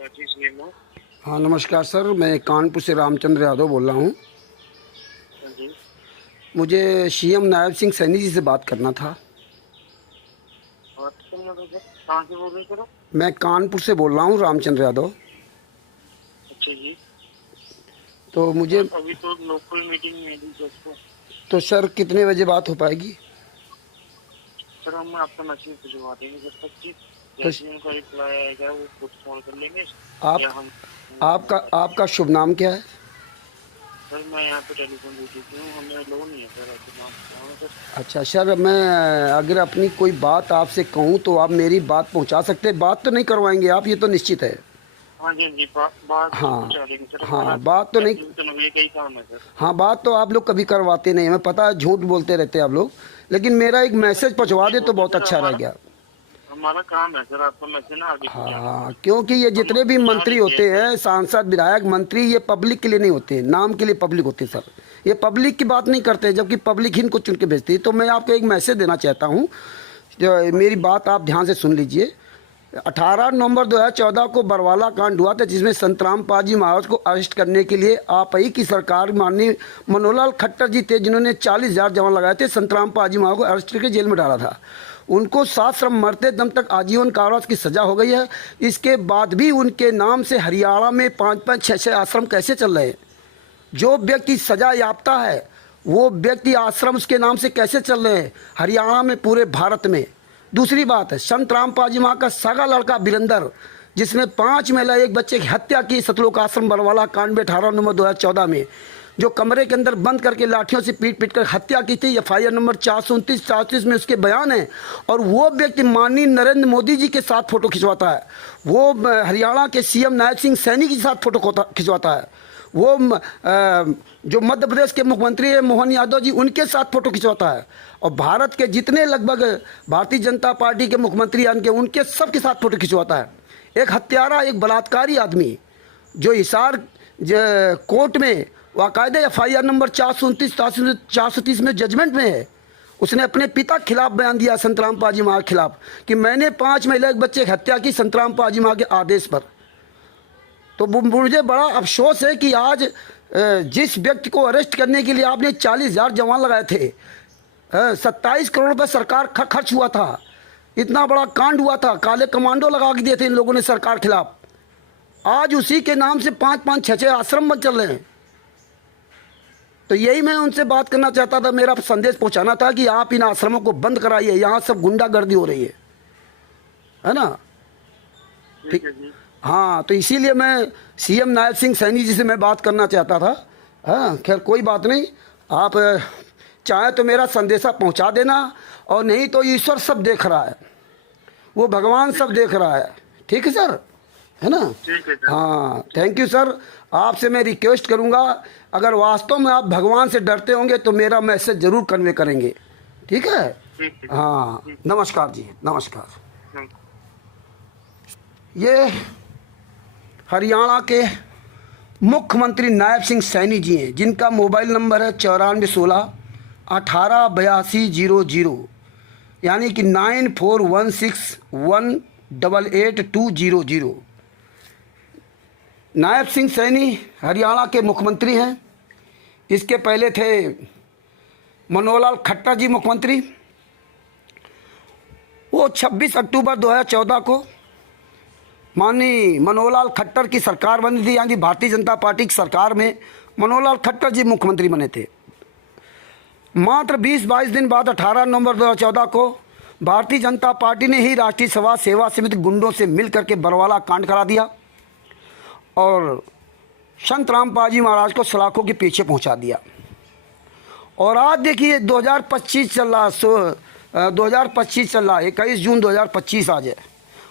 हाँ नमस्कार सर, मैं कानपुर से रामचंद्र यादव बोल रहा हूँ। जी। मुझे सीएम नायब सिंह सैनी जी से बात करना था। बात करना था सर, कहाँ से बोल रहे सर आप? मैं कानपुर से बोल रहा हूँ, रामचंद्र यादव। अच्छा जी। तो मुझे सर अभी तो लोकल मीटिंग में है जी सर को। तो सर कितने बजे बात हो पाएगी? सर हम आपका मैसेज भिजवा देंगे जब तक कि तो जैसे ही उनका रिप्लाई आएगा वो खुद फोन कर लेंगे आप या हम आपका आपका शुभ नाम क्या है? सर मैं यहाँ पे टेलीफोन ड्यूटी पे हूँ, हमें लो नहीं है सर, ऐसे नाम है सर। अच्छा सर, मैं अगर अपनी कोई बात आपसे कहूँ तो आप मेरी बात पहुँचा सकते हैं? बात तो नहीं करवाएंगे आप, ये तो निश्चित है। हाँ जी हाँ जी, बात तो हाँ पहुँचा देंगे सर, हमारा हाँ, बात तो नहीं। टेलीविजन का ही काम है सर। हाँ, बात तो आप लोग कभी करवाते नहीं, हमें पता है, झूठ बोलते रहते हैं आप लोग। लेकिन मेरा एक मैसेज पहुँचवा दे तो बहुत सर अच्छा रह गया। हमारा काम है सर, आपका मैसेज ना आगे पहुँचाना। हाँ, क्योंकि ये जितने भी मंत्री होते हैं, सांसद विधायक मंत्री, ये पब्लिक के लिए नहीं होते, नाम के लिए पब्लिक होते हैं सर। ये पब्लिक की बात नहीं करते, जबकि पब्लिक ही इनको चुन के भेजती है। तो मैं आपको एक मैसेज देना चाहता हूँ, जो मेरी बात आप ध्यान से सुन लीजिए। 18 नवंबर 2014 को बरवाला कांड हुआ था, जिसमें संतराम पाजी महाराज को अरेस्ट करने के लिए आप ही की सरकार माननीय मनोहरलाल खट्टर जी थे, जिन्होंने 40,000 जवान लगाए थे। संतराम पाजी महाराज को अरेस्ट करके जेल में डाला था। उनको 7 श्रम मरते दम तक आजीवन कारावास की सज़ा हो गई है। इसके बाद भी उनके नाम से हरियाणा में 5-5, 6-6 आश्रम कैसे चल रहे हैं? जो व्यक्ति सजा याफ्ता है, वो व्यक्ति आश्रम उसके नाम से कैसे चल रहे हैं हरियाणा में, पूरे भारत में? दूसरी बात है, संत रामपाल जी माँ का सगा लड़का वीरेंद्र, जिसने 5 महिला 1 बच्चे की हत्या की सतलोक आश्रम बरवाला कांड में 18 नवंबर 2014 में, जो कमरे के अंदर बंद करके लाठियों से पीट पीट कर हत्या की थी। FIR नंबर 429-430 में उसके बयान है। और वो व्यक्ति माननीय नरेंद्र मोदी जी के साथ फोटो खिंचवाता है, वो हरियाणा के CM नायब सिंह सैनी के साथ फोटो खिंचवाता है, वो जो मध्य प्रदेश के मुख्यमंत्री है मोहन यादव जी, उनके साथ फोटो खिंचवाता है। और भारत के जितने लगभग भारतीय जनता पार्टी के मुख्यमंत्री हैं उनके सबके साथ फोटो खिंचवाता है। एक हत्यारा, एक बलात्कारी आदमी, जो हिसार कोर्ट में बाकायदे FIR नंबर 429-430 में जजमेंट में है, उसने अपने पिता के खिलाफ बयान दिया, संतराम पाजी माँ के खिलाफ, कि मैंने 5 महिला 1 बच्चे की हत्या की संतराम पाजी माँ के आदेश पर। तो मुझे बड़ा अफसोस है कि आज जिस व्यक्ति को अरेस्ट करने के लिए आपने 40,000 जवान लगाए थे, 27 करोड़ रुपये सरकार खर्च हुआ था, इतना बड़ा कांड हुआ था, काले कमांडो लगा के दिए थे इन लोगों ने सरकार खिलाफ, आज उसी के नाम से 5-5, 6-6 आश्रम बन चल रहे हैं। तो यही मैं उनसे बात करना चाहता था, मेरा संदेश पहुंचाना था कि आप इन आश्रमों को बंद कराइए, यहाँ सब गुंडागर्दी हो रही है ना? ठीक। हाँ, तो इसीलिए मैं CM नायब सिंह सैनी जी से मैं बात करना चाहता था। हाँ, खैर कोई बात नहीं, आप चाहे तो मेरा संदेशा पहुंचा देना, और नहीं तो ईश्वर सब देख रहा है, वो भगवान सब देख रहा है। ठीक है सर, है ना? ठीक है सर। हाँ, थैंक यू सर। आपसे मैं रिक्वेस्ट करूँगा, अगर वास्तव में आप भगवान से डरते होंगे तो मेरा मैसेज ज़रूर कन्वे करेंगे। ठीक है? हाँ, नमस्कार जी, नमस्कार। ये हरियाणा के मुख्यमंत्री नायब सिंह सैनी जी हैं, जिनका मोबाइल नंबर है 9416-188200, यानी कि 9416188200। नायब सिंह सैनी हरियाणा के मुख्यमंत्री हैं। इसके पहले थे मनोहरलाल खट्टर जी मुख्यमंत्री। वो 26 अक्टूबर 2014 को माननीय मनोहरलाल खट्टर की सरकार बनी थी, यानी भारतीय जनता पार्टी की सरकार में मनोहरलाल खट्टर जी मुख्यमंत्री बने थे। मात्र 20-22 दिन बाद 18 नवंबर 2014 को भारतीय जनता पार्टी ने ही राष्ट्रीय सभा सेवा समिति गुंडों से मिलकर के बरवाला कांड करा दिया और संत रामपाल जी महाराज को सलाखों के पीछे पहुंचा दिया। और आज देखिए 2025 चल रहा, 2025 चल रहा, 21 जून 2025 आज है।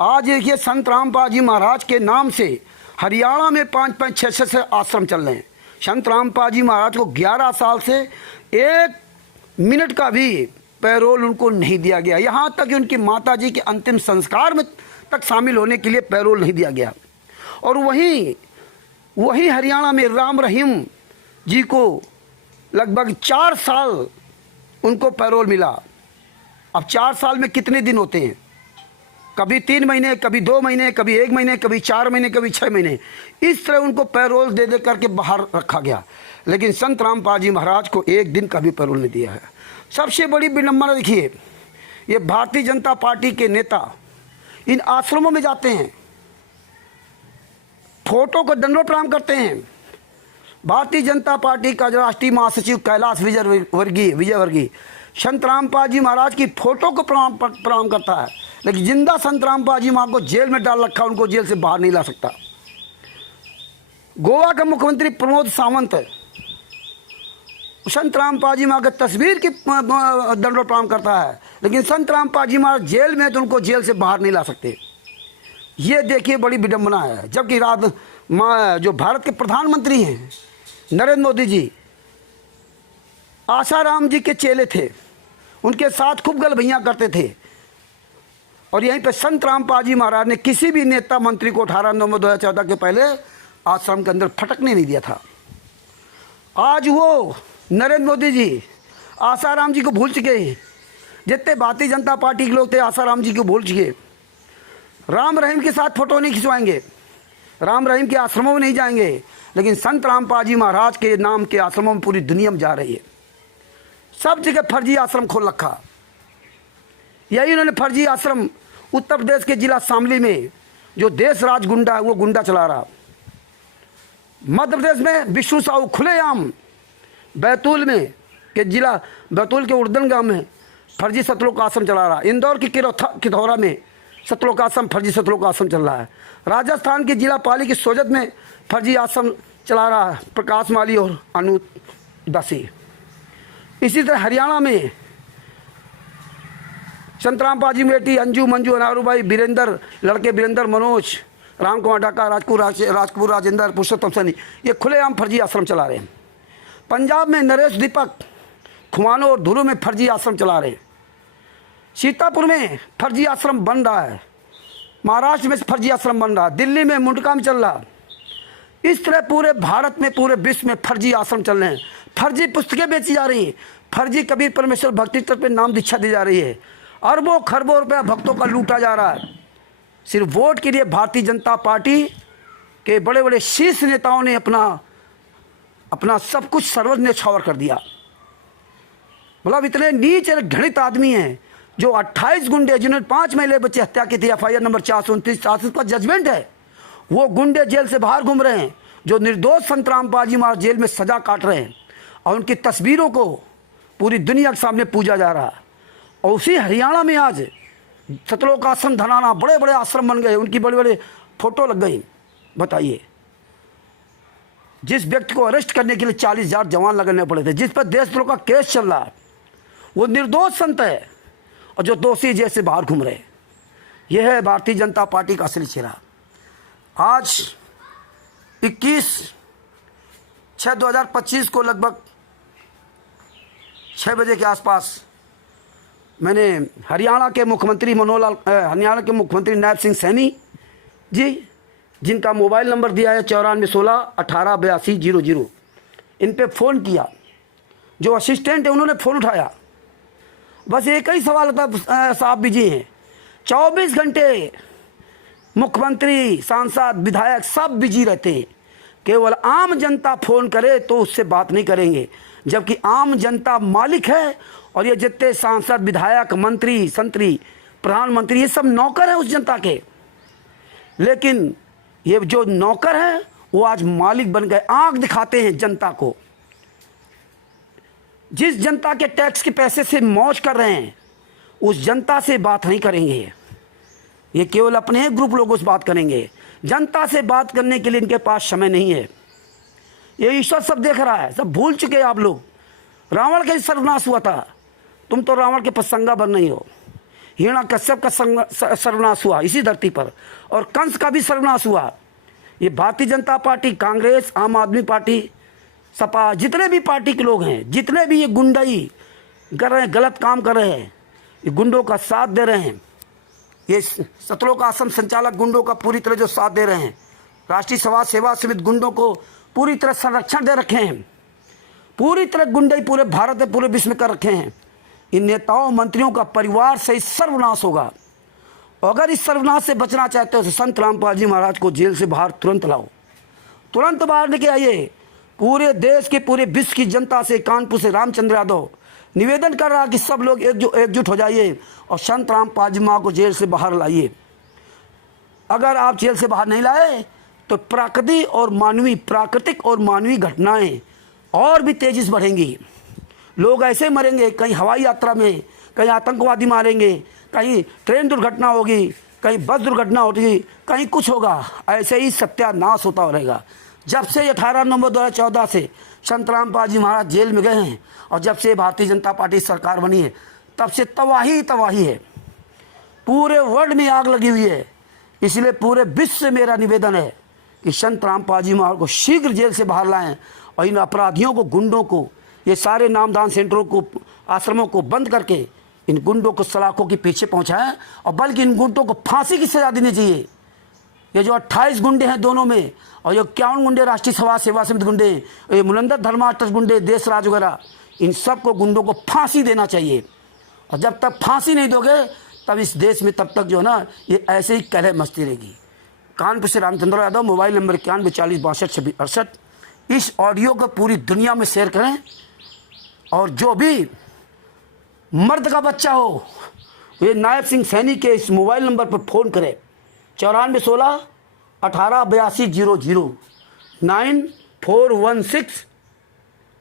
आज देखिए संत रामपाल जी महाराज के नाम से हरियाणा में 5-5, 6-6 आश्रम चल रहे हैं। संत रामपाल जी महाराज को 11 साल से 1 मिनट का भी पैरोल उनको नहीं दिया गया, यहाँ तक कि उनकी माता जी के अंतिम संस्कार में तक शामिल होने के लिए पैरोल नहीं दिया गया। और वहीं हरियाणा में राम रहीम जी को लगभग 4 साल उनको पैरोल मिला। अब 4 साल में कितने दिन होते हैं? कभी 3 महीने, कभी 2 महीने, कभी 1 महीने, कभी 4 महीने, कभी 6 महीने, इस तरह उनको पैरोल दे दे करके बाहर रखा गया। लेकिन संत रामपाल जी महाराज को एक दिन का भी पैरोल नहीं दिया है। सबसे बड़ी विडंबना देखिए, ये भारतीय जनता पार्टी के नेता इन आश्रमों में जाते हैं, फोटो को दंडोत प्रणाम करते हैं। भारतीय जनता पार्टी का जो राष्ट्रीय महासचिव कैलाश विजयवर्गीय संत रामपाल जी महाराज की फोटो को प्रणाम करता है, लेकिन जिंदा संत रामपाल जी महाराज को जेल में डाल रखा, उनको जेल से बाहर नहीं ला सकता। गोवा का मुख्यमंत्री प्रमोद सावंत संत रामपाल जी महाराज की तस्वीर की दंडोत प्रणाम करता है, लेकिन संत रामपाल जी महाराज जेल में, तो उनको जेल से बाहर नहीं ला सकते। ये देखिए बड़ी विडंबना है। जबकि जो भारत के प्रधानमंत्री हैं नरेंद्र मोदी जी, आसाराम जी के चेले थे, उनके साथ खूब गलभैया करते थे, और यहीं पे संत रामपाल जी महाराज ने किसी भी नेता मंत्री को 18 नवंबर 2014 के पहले आश्रम के अंदर फटकने नहीं दिया था। आज वो नरेंद्र मोदी जी आसाराम जी को भूल चुके हैं। जितने भारतीय जनता पार्टी के लोग थे आसाराम जी को भूल चुके। राम रहीम के साथ फोटो नहीं खिंचवाएंगे, राम रहीम के आश्रमों में नहीं जाएंगे, लेकिन संत रामपाल जी महाराज के नाम के आश्रमों में पूरी दुनिया में जा रही है। सब जगह फर्जी आश्रम खोल रखा। यही उन्होंने फर्जी आश्रम उत्तर प्रदेश के जिला शामली में जो देश राज गुंडा है वो गुंडा चला रहा। मध्य प्रदेश में विष्णु साहू खुलेआम बैतूल में के जिला बैतूल के उर्दन गांव में फर्जी सतलोक आश्रम चला रहा। इंदौर की किथौरा में सतलोक आश्रम, फर्जी सतलोक आश्रम चल रहा है। राजस्थान के जिला पाली की सोजत में फर्जी आश्रम चला रहा है प्रकाश माली और अनु दासी। इसी तरह हरियाणा में संत रामपाल जी बेटी अंजू, मंजू, अनारूबाई, वीरेंद्र, लड़के वीरेंद्र, मनोज, राम कुमार डाका, राजकपूर राजेंद्र, पुरुषोत्तम सैनी, ये खुलेआम फर्जी आश्रम चला रहे हैं। पंजाब में नरेश दीपक, खुमानो और धुरू में फर्जी आश्रम चला रहे हैं। सीतापुर में फर्जी आश्रम बन रहा है, महाराष्ट्र में फर्जी आश्रम बन रहा है, दिल्ली में मुंडका में चल रहा। इस तरह पूरे भारत में, पूरे विश्व में फर्जी आश्रम चल रहे हैं। फर्जी पुस्तकें बेची जा रही हैं, फर्जी कबीर परमेश्वर भक्ति तत्व पे नाम दीक्षा दी जा रही है। अरबों खरबों रुपया भक्तों का लूटा जा रहा है। सिर्फ वोट के लिए भारतीय जनता पार्टी के बड़े बड़े शीर्ष नेताओं ने अपना सब कुछ सर्वस्व न्यौछावर कर दिया। मतलब इतने नीच और घृणित आदमी हैं जो 28 गुंडे जिन्होंने 5 महिला बच्चे हत्या की थी, FIR नंबर 429 का जजमेंट है, वो गुंडे जेल से बाहर घूम रहे हैं। जो निर्दोष संत रामपाल जी महाराज जेल में सजा काट रहे हैं और उनकी तस्वीरों को पूरी दुनिया के सामने पूजा जा रहा है। और उसी हरियाणा में आज सतलोक आश्रम, धनाना, बड़े बड़े आश्रम बन गए, उनकी बड़े बड़े फोटो लग गई। बताइए, जिस व्यक्ति को अरेस्ट करने के लिए 40,000 जवान लगाने पड़े थे, जिस पर देशद्रोह का केस चल रहा है, वो निर्दोष संत है, और जो दोषी जैसे बाहर घूम रहे। यह है भारतीय जनता पार्टी का असली चेहरा। आज 21/6/2025 को लगभग 6 बजे के आसपास मैंने हरियाणा के मुख्यमंत्री हरियाणा के मुख्यमंत्री नायब सिंह सैनी जी, जिनका मोबाइल नंबर दिया है 9416188200, इन पे फ़ोन किया। जो असिस्टेंट है उन्होंने फ़ोन उठाया। बस एक ही सवाल था, साहब बिजी हैं। 24 घंटे मुख्यमंत्री, सांसद, विधायक सब बिजी रहते हैं। केवल आम जनता फ़ोन करे तो उससे बात नहीं करेंगे, जबकि आम जनता मालिक है। और ये जितने सांसद, विधायक, मंत्री, संतरी, प्रधानमंत्री, ये सब नौकर हैं उस जनता के। लेकिन ये जो नौकर हैं वो आज मालिक बन गए, आंख दिखाते हैं जनता को। जिस जनता के टैक्स के पैसे से मौज कर रहे हैं उस जनता से बात नहीं करेंगे। ये केवल अपने ग्रुप लोगों से बात करेंगे। जनता से बात करने के लिए इनके पास समय नहीं है। ये ईश्वर सब देख रहा है, सब भूल चुके हैं आप लोग। रावण का सर्वनाश हुआ था, तुम तो रावण के पसंगा बन नहीं हो। हिरण्यकश्यप का सर्वनाश हुआ इसी धरती पर, और कंस का भी सर्वनाश हुआ। ये भारतीय जनता पार्टी, कांग्रेस, आम आदमी पार्टी, सपा, जितने भी पार्टी के लोग हैं, जितने भी ये गुंडाई कर रहे हैं, गलत काम कर रहे हैं, ये गुंडों का साथ दे रहे हैं। ये सतलोक आश्रम संचालक गुंडों का पूरी तरह जो साथ दे रहे हैं, राष्ट्रीय समाज सेवा समिति गुंडों को पूरी तरह संरक्षण दे रखे हैं। पूरी तरह गुंडाई पूरे भारत में, पूरे विश्व में कर रखे हैं। इन नेताओं, मंत्रियों का परिवार सहित सर्वनाश होगा। अगर इस सर्वनाश से बचना चाहते हो तो संत रामपाल जी महाराज को जेल से बाहर तुरंत लाओ, तुरंत बाहर लेके आइए। पूरे देश की, पूरे विश्व की जनता से, कानपुर से रामचंद्र यादव निवेदन कर रहा कि सब लोग एकजुट हो जाइए और संत रामपाल जी महाराज को जेल से बाहर लाइए। अगर आप जेल से बाहर नहीं लाए तो प्राकृतिक और मानवीय घटनाएं और भी तेजी से बढ़ेंगी। लोग ऐसे मरेंगे, कहीं हवाई यात्रा में, कहीं आतंकवादी मारेंगे, कहीं ट्रेन दुर्घटना होगी, कहीं बस दुर्घटना होगी, कहीं कुछ होगा। ऐसे ही सत्यानाश होता रहेगा। जब से 18 नवंबर 2014 से संत रामपाल जी महाराज जेल में गए हैं और जब से भारतीय जनता पार्टी सरकार बनी है तब से तबाही है। पूरे वर्ल्ड में आग लगी हुई है। इसलिए पूरे विश्व से मेरा निवेदन है कि संत रामपाल जी महाराज को शीघ्र जेल से बाहर लाएं और इन अपराधियों को, गुंडों को, ये सारे नामदान सेंटरों को, आश्रमों को बंद करके इन गुंडों को सलाखों के पीछे पहुंचाएं और बल्कि इन गुंडों को फांसी की सजा देनी चाहिए। ये जो 28 गुंडे हैं दोनों में और ये 51 गुंडे राष्ट्रीय समाज सेवा समिति गुंडे, ये मुलंदर धर्माष्ट्र गुंडे, देशराज वगैरह, इन सब को गुंडों को फांसी देना चाहिए। और जब तक फांसी नहीं दोगे तब इस देश में तब तक जो है ना ये ऐसे ही कलह मचती रहेगी। कानपुर से रामचंद्र यादव, मोबाइल नंबर 91 40 62 26 68। इस ऑडियो को पूरी दुनिया में शेयर करें और जो भी मर्द का बच्चा हो वे नायब सिंह सैनी के इस मोबाइल नंबर पर फ़ोन करें 9416 18 82 00 9416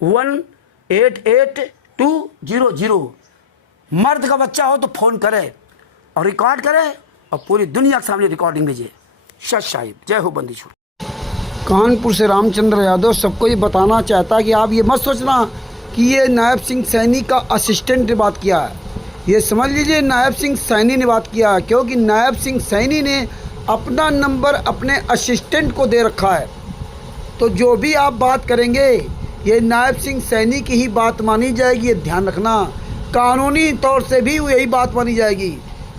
188 200। मर्द का बच्चा हो तो फ़ोन करे और रिकॉर्ड करे और पूरी दुनिया के सामने रिकॉर्डिंग भेजे। सच साहिब, जय हो बंदी छोड़। कानपुर से रामचंद्र यादव सबको ये बताना चाहता है कि आप ये मत सोचना कि ये नायब सिंह सैनी का असिस्टेंट ने बात किया है। ये समझ लीजिए नायब सिंह सैनी ने बात किया है, क्योंकि नायब सिंह सैनी ने अपना नंबर अपने असिस्टेंट को दे रखा है। तो जो भी आप बात करेंगे ये नायब सिंह सैनी की ही बात मानी जाएगी, ये ध्यान रखना। कानूनी तौर से भी यही बात मानी जाएगी,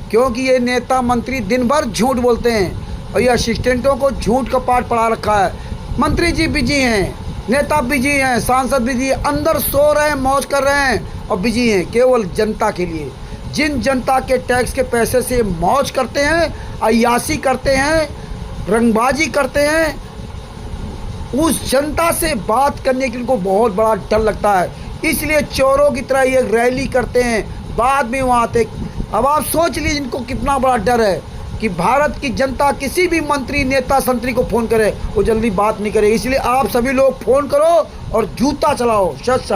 क्योंकि ये नेता मंत्री दिन भर झूठ बोलते हैं और ये असिस्टेंटों को झूठ का पाठ पढ़ा रखा है। मंत्री जी बिजी हैं, नेता बिजी हैं, सांसद बिजी हैं, अंदर सो रहे हैं, मौज कर रहे हैं और बिजी हैं केवल जनता के लिए। जिन जनता के टैक्स के पैसे से मौज करते हैं, अय्यासी करते हैं, रंगबाजी करते हैं, उस जनता से बात करने के इनको बहुत बड़ा डर लगता है। इसलिए चोरों की तरह ये रैली करते हैं, बाद में वहाँ आते। अब आप सोच लीजिए इनको कितना बड़ा डर है कि भारत की जनता किसी भी मंत्री, नेता, संतरी को फ़ोन करे वो जल्दी बात नहीं करे। इसलिए आप सभी लोग फ़ोन करो और जूता चलाओ। सच